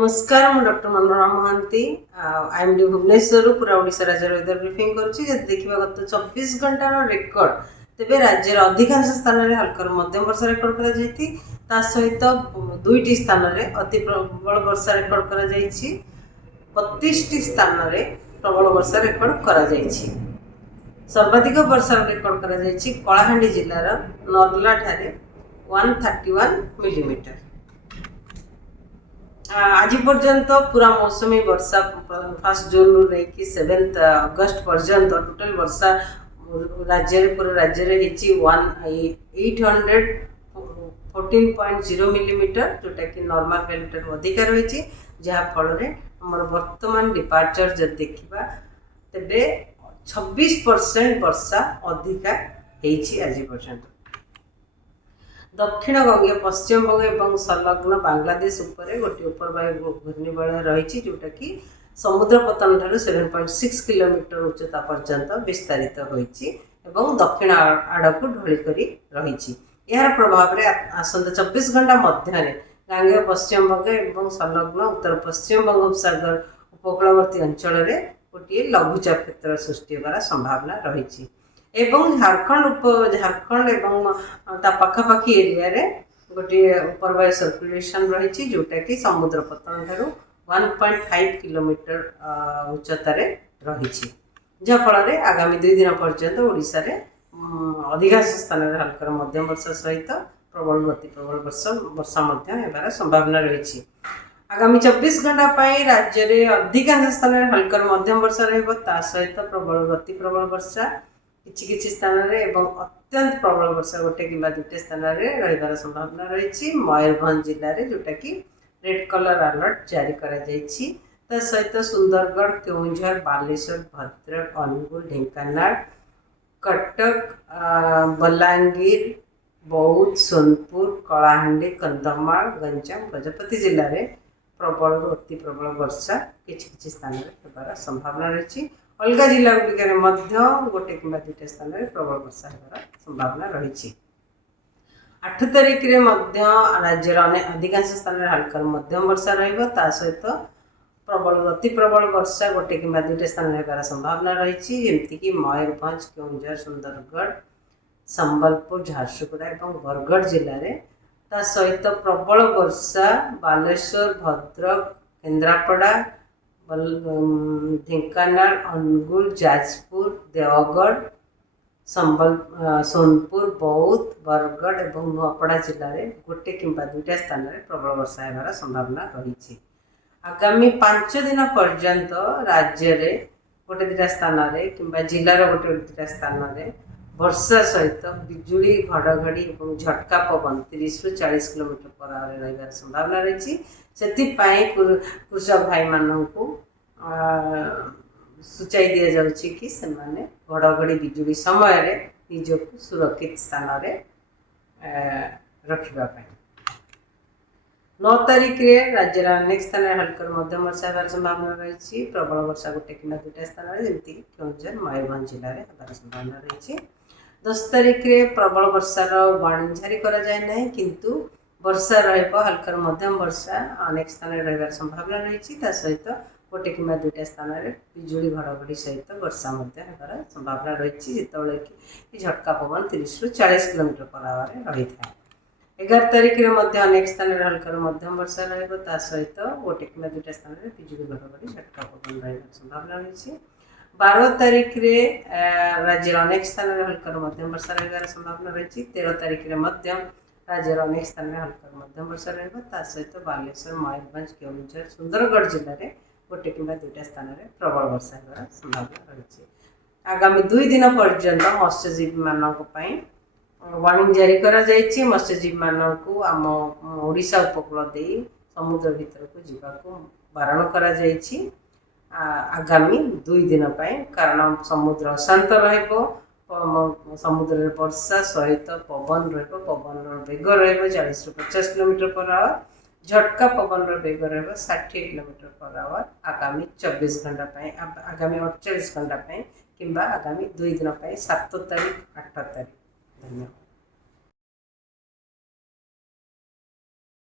नमस्कार मु doctor Manorama Mahanti IMD Bhubaneswar पूरा ओडिशा राज्य वेदर ब्रीफिंग करुच्ची देखा गत 24 घंटार रेकर्ड तेरे राज्य अधिकांश स्थान में हल्का मध्यम वर्षा रेकर्ड कर सहित दुईटी स्थान में अति प्रबल वर्षा रेकर्ड कर 32 स्थान में प्रबल वर्षा रेकर्ड कर सर्वाधिक वर्षा रेकर्ड कर कलाहांडी जिलार नर्ला ठारे 131 मिलीमीटर। आज पर्यंत पूरा मौसमी वर्षा 1 जून रु लेकिन 7 अगस्त पर्यंत टोटल वर्षा राज्य पूरा राज्य रे 814.0 मिलीमीटर जोटा कि नॉर्मल वैल्यू अधिक रही जहाँ फल वर्तमान डिपार्चर जब देखा तेरे 26% वर्षा अधिका आज पर्यंत। दक्षिण बंगे पश्चिम बंग और संलग्न बांग्लादेश उपरे गोटे उपरवायु घूर्णिबलय रही जोटा कि समुद्र पतन ठार 7.6 किलोमीटर उच्चता पर्यंत विस्तारित होती दक्षिण आड़ को ढलिक रही। यार प्रभाव में आसंता 24 घंटा मध्य गांगेय पश्चिम बंग और संलग्न उत्तर पश्चिम बंगोपसागर उपकूलवर्ती अंचल गोटे लघुचाप क्षेत्र सृष्टि होगार संभावना रही एवं झारखंड एवं पाखापाखी एरिया रे गोटे उपरवायु सर्कुलेशन रही जोटा कि समुद्र पतन ठार 1.5 किलोमीटर उच्चतार रही जहाँफल आगामी 2 दिन पर्यंत ओडिशा रे अधिकांश स्थान में हल्का मध्यम वर्षा सहित प्रबल अति प्रबल वर्षा होबार संभावना रही। आगामी 24 घंटा राज्य में अधिकांश स्थान में हल्का मध्यम वर्षा रहित प्रबल अति प्रबल वर्षा किछि स्थान में अत्यंत प्रबल वर्षा गोटे कि 2टे स्थान में रही संभावना रही। मयूरभंज जिले में जोटा कि रेड कलर अलर्ट जारी कर सहित सुंदरगढ़ केउंझर बालेश्वर भद्रक अनुगुल ढेंकानाल कटक बलांगीर बौद्ध सोनपुर कलाहांडी कंधमाल गंजाम गजपति जिले में प्रबल अति प्रबल वर्षा किछि स्थान में होबार संभावना रही। अलग जिला गुड़िक गोटे कि 2टे स्थान में प्रबल वर्षा होबार संभावना रही। 8 तारिख में राज्यर अधिकांश स्थान में हल्का मध्यम वर्षा रहित प्रबल अति प्रबल वर्षा गोटे कि 2टे स्थान में होबार संभावना रही जमीक मयूरभंज केउंझर सुंदरगढ़ संबलपुर झारसुगुड़ा और बरगढ़ जिले में सहित प्रबल वर्षा बालेश्वर भद्रक केन्द्रापड़ा ढेंकानाल अनुगुल जाजपुर देवगढ़ सोनपुर बौद्ध बरगढ़ और नुआपड़ा जिले में गोटे कि 2टा स्थान में प्रबल वर्षा होबार संभावना रही। आगामी 5 दिन पर्यंत राज्य में गोटे 2टा स्थान कि जिलार गोटे 2टा स्थान में वर्षा सहित बिजुली घड़घड़ी और झटका पवन 30 ରୁ 40 किलोमीटर पर आवर रही संभावना रही। से कृषक भाई मानू सूचाई दि जाउछि कि सेमाने घड़घड़ी बिजुली समय निजक सुरक्षित स्थान में रखा। 9 तारिख में राज्यर अनेक स्थान में हल्का मध्यम वर्षा होबार संभावना रही। प्रबल वर्षा गोटे कि 2टा स्थान में जमीक केउंझर मयूरभंज जिले में होबार संभावना रही। 10 तारिख में प्रबल वर्षार वार्निंग जारी करा जाए ना किंतु वर्षा हल्का मध्यम वर्षा अनेक स्थान में रही संभावना रही सहित गोटे कि 2टा स्थान में बिजुली घड़घड़ी सहित वर्षा होबार संभावना रही जितेबाला कि झटका पवन 30 ରୁ 40 किलोमीटर पर आवर रही था। 11 तारिख में अनेक स्थान में हल्का मध्यम वर्षा सहित गोटे कि 2टा स्थान में बिजुली घड़घड़ी झटका पवन रही संभावना रही। 12 तारिख में राज्यर अनेक स्थान में हल्का मध्यम वर्षा रही संभावना रही। 13 तारिख में राज्यर अनेक स्थान में हल्का मध्यम वर्षा रही सहित बालेश्वर मयूरभंज केउंझर सुंदरगढ़ जिले में गोटे कि 2टा स्थान में प्रबल वर्षा होबार संभावना रही। आगामी 2 दिन पर्यंत मत्स्यजीवी मानक वार्निंग जारी करा जायछि। मत्स्यजीवी मानक आम ओडिशा उपकूल दे समुद्र भीतर को जीवाको बारण करा जायछि आगामी 2 दिन कारण समुद्र अशांत रहिबो समुद्र वर्षा सहित पवन पवन बेग रही 40 ରୁ 50 किलोमीटर पर आवर झटका पवन बेग रही 60 किलोमीटर पर आवर आगामी 24 घंटा आगामी 48 घंटा कि आगामी 2 दिन 7 तारिख 8 तारिख